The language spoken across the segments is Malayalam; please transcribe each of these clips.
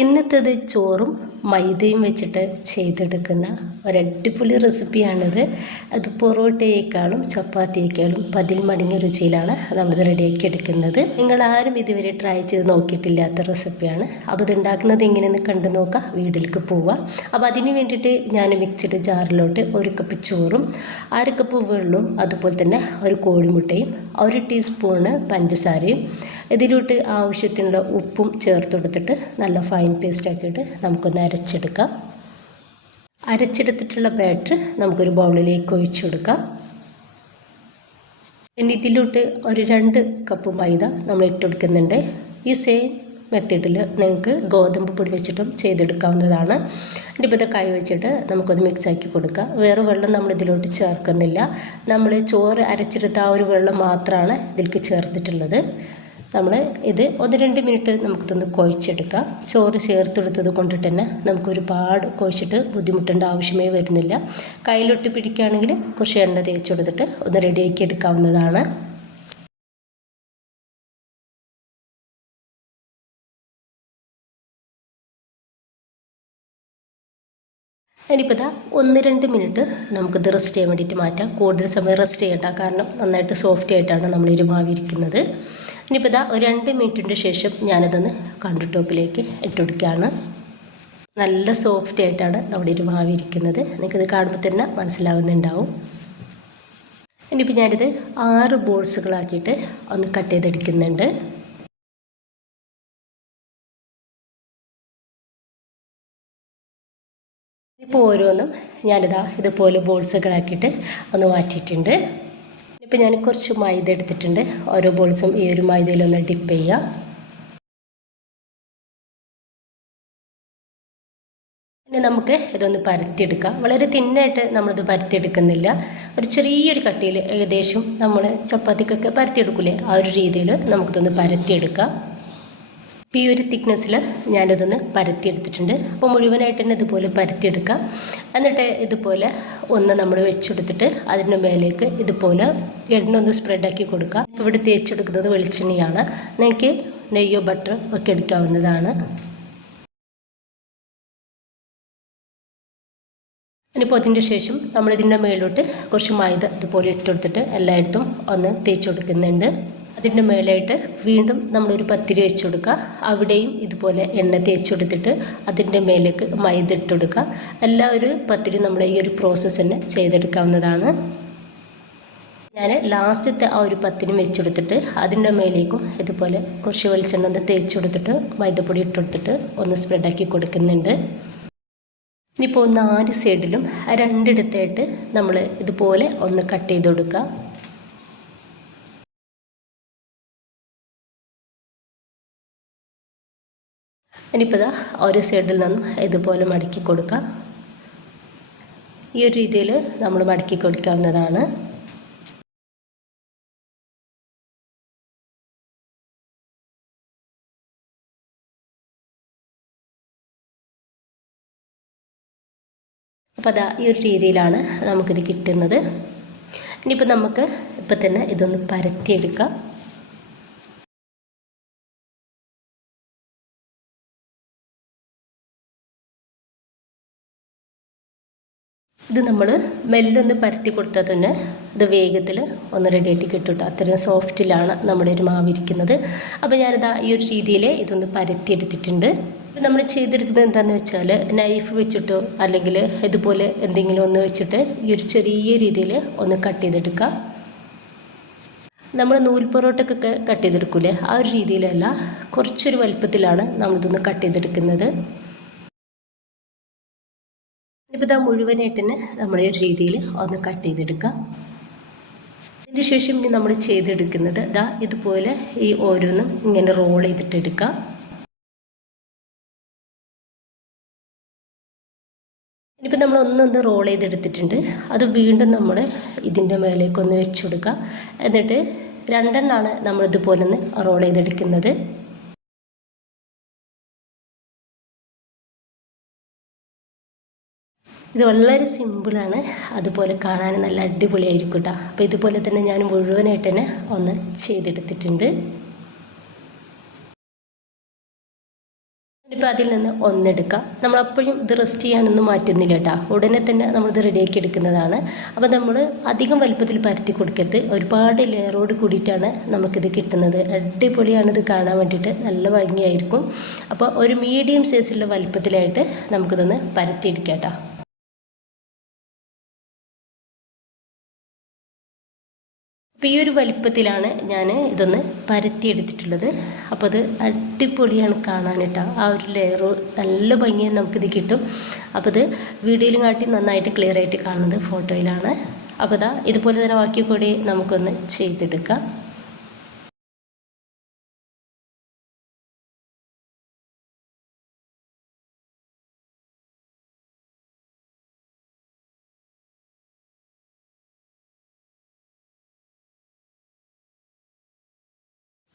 ഇന്നത്തേത് ചോറും മൈദയും വെച്ചിട്ട് ചെയ്തെടുക്കുന്ന ഒരടിപൊളി റെസിപ്പിയാണിത്. അത് പൊറോട്ടയേക്കാളും ചപ്പാത്തിയേക്കാളും 10 മടങ്ങ് രുചിയിലാണ് നമ്മളിത് റെഡിയാക്കി എടുക്കുന്നത്. നിങ്ങളാരും ഇതുവരെ ട്രൈ ചെയ്ത് നോക്കിയിട്ടില്ലാത്ത റെസിപ്പിയാണ്. അപ്പോൾ ഇതുണ്ടാക്കുന്നത് എങ്ങനെയെന്ന് കണ്ടു നോക്കാം, വീട്ടിലേക്ക് പോവാം. അപ്പോൾ അതിന് വേണ്ടിയിട്ട് ഞാൻ മിക്സിയുടെ ജാറിലോട്ട് 1 കപ്പ് ചോറും 1/2 കപ്പ് വെള്ളവും അതുപോലെ തന്നെ ഒരു കോഴിമുട്ടയും 1 ടീസ്പൂണ് പഞ്ചസാരയും ഇതിലോട്ട് ആവശ്യത്തിനുള്ള ഉപ്പും ചേർത്ത് കൊടുത്തിട്ട് നല്ല ഫൈൻ പേസ്റ്റ് ആക്കിയിട്ട് നമുക്കൊന്ന് അരച്ചെടുക്കാം. അരച്ചെടുത്തിട്ടുള്ള ബാറ്റർ നമുക്കൊരു ബൗളിലേക്ക് ഒഴിച്ചു കൊടുക്കാം. ഇനി ഇതിലോട്ട് ഒരു 2 കപ്പ് മൈദ നമ്മൾ ഇട്ട് കൊടുക്കുന്നുണ്ട്. ഈ സെയിം മെത്തേഡിൽ നിങ്ങൾക്ക് ഗോതമ്പ് പൊടി വെച്ചിട്ടും ചെയ്തെടുക്കാവുന്നതാണ്. ഇനിയിപ്പോൾ ഇത് കൈ വെച്ചിട്ട് നമുക്കൊന്ന് മിക്സാക്കി കൊടുക്കാം. വേറെ വെള്ളം നമ്മൾ ഇതിലോട്ട് ചേർക്കുന്നില്ല. നമ്മൾ ചോറ് അരച്ചെടുത്ത ആ ഒരു വെള്ളം മാത്രമാണ് ഇതിലേക്ക് ചേർത്തിട്ടുള്ളത്. നമ്മൾ ഇത് 1-2 മിനിറ്റ് നമുക്കിതൊന്ന് കുഴച്ചെടുക്കാം. ചോറ് ചേർത്തെടുത്തത് കൊണ്ടിട്ട് തന്നെ നമുക്ക് ഒരുപാട് കുഴച്ചിട്ട് ബുദ്ധിമുട്ടേണ്ട ആവശ്യമേ വരുന്നില്ല. കയ്യിലൊട്ട് പിടിക്കുകയാണെങ്കിൽ കുറച്ച് എണ്ണ തേച്ച് കൊടുത്തിട്ട് ഒന്ന് റെഡിയാക്കി എടുക്കാവുന്നതാണ്. ഇനിയിപ്പോൾ ഇതാ 1-2 മിനിറ്റ് നമുക്കിത് റെസ്റ്റ് ചെയ്യാൻ വേണ്ടിയിട്ട് മാറ്റാം. കൂടുതൽ സമയം റെസ്റ്റ് ചെയ്യണ്ട, കാരണം നന്നായിട്ട് സോഫ്റ്റ് ആയിട്ടാണ് നമ്മൾ ഇരുമാവിരിക്കുന്നത്. ഇനിയിപ്പോൾ ഇതാ ഒരു 2 മിനിറ്റിൻ്റെ ശേഷം ഞാനിതൊന്ന് കൗണ്ടർ ടോപ്പിലേക്ക് ഇട്ടുകൊടുക്കുകയാണ്. നല്ല സോഫ്റ്റ് ആയിട്ടാണ് നമ്മുടെ ഇരുമാവിരിക്കുന്നത്. നിങ്ങൾക്കിത് കാണുമ്പോൾ തന്നെ മനസ്സിലാവുന്നുണ്ടാവും. ഇനിയിപ്പോൾ ഞാനിത് 6 ബോൾസുകളാക്കിയിട്ട് ഒന്ന് കട്ട് ചെയ്തെടുക്കുന്നുണ്ട്. ഇപ്പോൾ ഓരോന്നും ഞാനിതാ ഇതുപോലെ ബോൾസുകളാക്കിയിട്ട് ഒന്ന് മാറ്റിയിട്ടുണ്ട്. ഇപ്പോൾ ഞാൻ കുറച്ച് മൈദ എടുത്തിട്ടുണ്ട്. ഓരോ ബോൾസും ഈ ഒരു മൈദയിലൊന്ന് ഡിപ്പ് ചെയ്യുക. ഇനി നമുക്ക് ഇതൊന്ന് പരത്തിയെടുക്കാം. വളരെ തിന്നായിട്ട് നമ്മളിത് പരത്തിയെടുക്കുന്നില്ല. ഒരു ചെറിയൊരു കട്ടിയിൽ, ഏകദേശം നമ്മൾ ചപ്പാത്തിക്കൊക്കെ പരത്തിയെടുക്കില്ലേ, ആ ഒരു രീതിയിൽ നമുക്കിതൊന്ന് പരത്തിയെടുക്കാം. ഈ ഒരു തിക്നെസ്സിൽ ഞാനിതൊന്ന് പരത്തിയെടുത്തിട്ടുണ്ട്. അപ്പോൾ മുഴുവനായിട്ട് തന്നെ ഇതുപോലെ പരത്തിയെടുക്കാം. എന്നിട്ട് ഇതുപോലെ ഒന്ന് നമ്മൾ വെച്ചെടുത്തിട്ട് അതിൻ്റെ മേലേക്ക് ഇതുപോലെ എണ്ണ ഒന്ന് സ്പ്രെഡാക്കി കൊടുക്കാം. ഇപ്പോൾ ഇവിടെ തേച്ചെടുക്കുന്നത് വെളിച്ചെണ്ണയാണ്. നിങ്ങൾക്ക് നെയ്യോ ബട്ടർ ഒക്കെ എടുക്കാവുന്നതാണ്. ഇനിയിപ്പോൾ അതിൻ്റെ ശേഷം നമ്മളിതിൻ്റെ മേലോട്ട് കുറച്ച് മൈദ ഇതുപോലെ ഇട്ടെടുത്തിട്ട് എല്ലായിടത്തും ഒന്ന് തേച്ച് കൊടുക്കുന്നുണ്ട്. അതിൻ്റെ മേലായിട്ട് വീണ്ടും നമ്മളൊരു പത്തിരി വെച്ച് കൊടുക്കുക. അവിടെയും ഇതുപോലെ എണ്ണ തേച്ച് കൊടുത്തിട്ട് അതിൻ്റെ മേലേക്ക് മൈദ ഇട്ട് കൊടുക്കുക. എല്ലാ ഒരു പത്തിരി നമ്മൾ ഈ ഒരു പ്രോസസ്സ് തന്നെ ചെയ്തെടുക്കാവുന്നതാണ്. ഞാൻ ലാസ്റ്റത്തെ ആ ഒരു പത്തിരി വെച്ചെടുത്തിട്ട് അതിൻ്റെ മേലേക്കും ഇതുപോലെ കുറച്ച് വെളിച്ചെണ്ണ ഒന്ന് തേച്ച് കൊടുത്തിട്ട് മൈദപ്പൊടി ഇട്ട് കൊടുത്തിട്ട് ഒന്ന് സ്പ്രെഡാക്കി കൊടുക്കുന്നുണ്ട്. ഇനിയിപ്പോൾ 4 സൈഡിലും 2 ഇടത്തായിട്ട് നമ്മൾ ഇതുപോലെ ഒന്ന് കട്ട് ചെയ്ത് കൊടുക്കുക. ഇനിയിപ്പോൾ ഇതാ ഒരു സൈഡിൽ നിന്നും ഇതുപോലെ മടക്കി കൊടുക്കുക. ഈ ഒരു രീതിയിൽ നമ്മൾ മടക്കി കൊടുക്കാവുന്നതാണ്. അപ്പോൾ അതാ ഈ ഒരു രീതിയിലാണ് നമുക്കിത് കിട്ടുന്നത്. ഇനിയിപ്പോൾ നമുക്ക് ഇപ്പം തന്നെ ഇതൊന്ന് പരത്തിയെടുക്കാം. ഇത് നമ്മൾ മെല്ലൊന്ന് പരത്തി കൊടുത്താൽ തന്നെ ഇത് വേഗത്തിൽ ഒന്ന് റെഡിയായിട്ട് കിട്ടും. അത്രയും സോഫ്റ്റിലാണ് നമ്മുടെ ഒരു മാവിരിക്കുന്നത്. അപ്പോൾ ഞാനിതാ ഈ ഒരു രീതിയിൽ ഇതൊന്ന് പരത്തിയെടുത്തിട്ടുണ്ട്. നമ്മൾ ചെയ്തെടുക്കുന്നത് എന്താണെന്ന് വെച്ചാൽ നൈഫ് വെച്ചിട്ടോ അല്ലെങ്കിൽ ഇതുപോലെ എന്തെങ്കിലും ഒന്ന് വെച്ചിട്ട് ഈ ഒരു ചെറിയ രീതിയിൽ ഒന്ന് കട്ട് ചെയ്തെടുക്കുക. നമ്മൾ നൂൽ പൊറോട്ടക്കൊക്കെ കട്ട് ചെയ്തെടുക്കൂലേ, ആ ഒരു രീതിയിലല്ല, കുറച്ചൊരു വലുപ്പത്തിലാണ് നമ്മളിതൊന്ന് കട്ട് ചെയ്തെടുക്കുന്നത്. ഇപ്പോൾ ഇതാ മുഴുവനായിട്ട് തന്നെ നമ്മൾ ഈ ഒരു രീതിയിൽ ഒന്ന് കട്ട് ചെയ്തെടുക്കാം. അതിന് ശേഷം ഇനി നമ്മൾ ചെയ്തെടുക്കുന്നത് ഇതാ ഇതുപോലെ ഈ ഓരോന്നും ഇങ്ങനെ റോൾ ചെയ്തിട്ടെടുക്കാം. ഇനിയിപ്പോൾ നമ്മൾ ഒന്നൊന്ന് റോൾ ചെയ്തെടുത്തിട്ടുണ്ട്. അത് വീണ്ടും നമ്മൾ ഇതിൻ്റെ മേലേക്കൊന്ന് വെച്ച് കൊടുക്കുക. എന്നിട്ട് 2 എണ്ണമാണ് നമ്മളിതുപോലെ ഒന്ന് റോൾ ചെയ്തെടുക്കുന്നത്. ഇത് വളരെ സിമ്പിളാണ്, അതുപോലെ കാണാൻ നല്ല അടിപൊളിയായിരിക്കും കേട്ടോ. അപ്പോൾ ഇതുപോലെ തന്നെ ഞാൻ മുഴുവനായിട്ട് തന്നെ ഒന്ന് ചെയ്തെടുത്തിട്ടുണ്ട്. ഇനിയിപ്പോൾ അതിൽ നിന്ന് ഒന്നെടുക്കാം. നമ്മളപ്പോഴും ഇത് റെസ്റ്റ് ചെയ്യാനൊന്നും മാറ്റുന്നില്ല കേട്ടോ, ഉടനെ തന്നെ നമ്മളിത് റെഡിയാക്കി എടുക്കുന്നതാണ്. അപ്പോൾ നമ്മൾ അധികം വലുപ്പത്തിൽ പരത്തി കൊടുക്കരുത്, ഒരുപാട് ലെയറോട് കൂടിയിട്ടാണ് നമുക്കിത് കിട്ടുന്നത്. അടിപൊളിയാണ് ഇത് കാണാൻ വേണ്ടിയിട്ട്, നല്ല ഭംഗിയായിരിക്കും. അപ്പോൾ ഒരു മീഡിയം സൈസിലുള്ള വലുപ്പത്തിലായിട്ട് നമുക്കിതൊന്ന് പരത്തിയെടുക്കാം കേട്ടോ. അപ്പോൾ ഈ ഒരു വലിപ്പത്തിലാണ് ഞാൻ ഇതൊന്ന് പരത്തിയെടുത്തിട്ടുള്ളത്. അപ്പോൾ അത് അടിപൊളിയാണ് കാണാൻ കേട്ടോ, ആ ഒരു ലെയർ നല്ല ഭംഗിയായി നമുക്കിത് കിട്ടും. അപ്പോൾ ഇത് വീഡിയോയിലും കാട്ടി നന്നായിട്ട് ക്ലിയർ ആയിട്ട് കാണുന്നത് ഫോട്ടോയിലാണ്. അപ്പോൾ ഇതാ ഇതുപോലെ തന്നെ ബാക്കി കൂടി നമുക്കൊന്ന് ചെയ്തെടുക്കാം.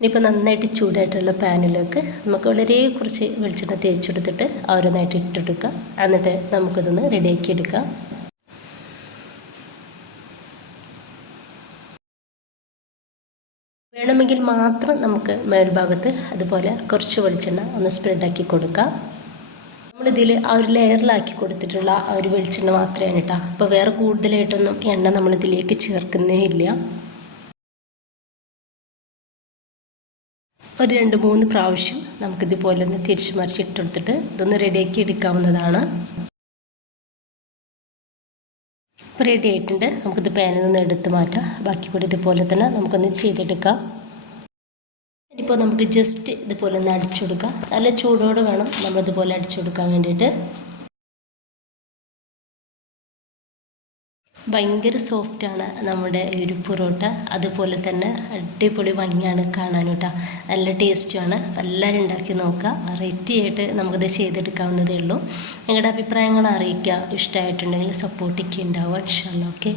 ഇനിയിപ്പോൾ നന്നായിട്ട് ചൂടായിട്ടുള്ള പാനിലേക്ക് നമുക്ക് വളരെ കുറച്ച് വെളിച്ചെണ്ണ തേച്ചെടുത്തിട്ട് ഓരോന്നായിട്ട് ഇട്ടെടുക്കുക. എന്നിട്ട് നമുക്കിതൊന്ന് റെഡിയാക്കി എടുക്കാം. വേണമെങ്കിൽ മാത്രം നമുക്ക് മേൽഭാഗത്ത് അതുപോലെ കുറച്ച് വെളിച്ചെണ്ണ ഒന്ന് സ്പ്രെഡാക്കി കൊടുക്കാം. നമ്മളിതിൽ ആ ഒരു ലെയറിലാക്കി കൊടുത്തിട്ടുള്ള ആ ഒരു വെളിച്ചെണ്ണ മാത്രമാണ് കേട്ടോ. അപ്പോൾ വേറെ കൂടുതലായിട്ടൊന്നും എണ്ണ നമ്മളിതിലേക്ക് ചേർക്കുന്നേ ഇല്ല. ഒരു 2-3 പ്രാവശ്യം നമുക്കിതുപോലെ ഒന്ന് തിരിച്ചു മറിച്ചിട്ടെടുത്തിട്ട് ഇതൊന്ന് റെഡിയാക്കി എടുക്കാവുന്നതാണ്. ഇപ്പോൾ റെഡി ആയിട്ടുണ്ട്. നമുക്കിത് പാനിൽ നിന്ന് എടുത്ത് മാറ്റാം. ബാക്കി കൂടി ഇതുപോലെ തന്നെ നമുക്കൊന്ന് ചെയ്തെടുക്കാം. ഇനിയിപ്പോൾ നമുക്ക് ജസ്റ്റ് ഇതുപോലെ ഒന്ന് അടിച്ചു കൊടുക്കാം. നല്ല ചൂടോടെ വേണം നമ്മളിതുപോലെ അടിച്ചു കൊടുക്കാൻ വേണ്ടിയിട്ട്. ഭയങ്കര സോഫ്റ്റാണ് നമ്മുടെ ഒരു പൊറോട്ട, അതുപോലെ തന്നെ അടിപൊളി ഭംഗിയാണ് കാണാൻ കേട്ടോ, നല്ല ടേസ്റ്റുമാണ്. എല്ലാവരും ഉണ്ടാക്കി നോക്കുക, വെറൈറ്റി ആയിട്ട് നമുക്കിത് ചെയ്തെടുക്കാവുന്നതേ ഉള്ളൂ. നിങ്ങളുടെ അഭിപ്രായങ്ങൾ അറിയിക്കുക, ഇഷ്ടമായിട്ടുണ്ടെങ്കിൽ സപ്പോർട്ടൊക്കെ ഉണ്ടാവുക. ഇൻഷാ അല്ലാഹ്. ഓക്കെ.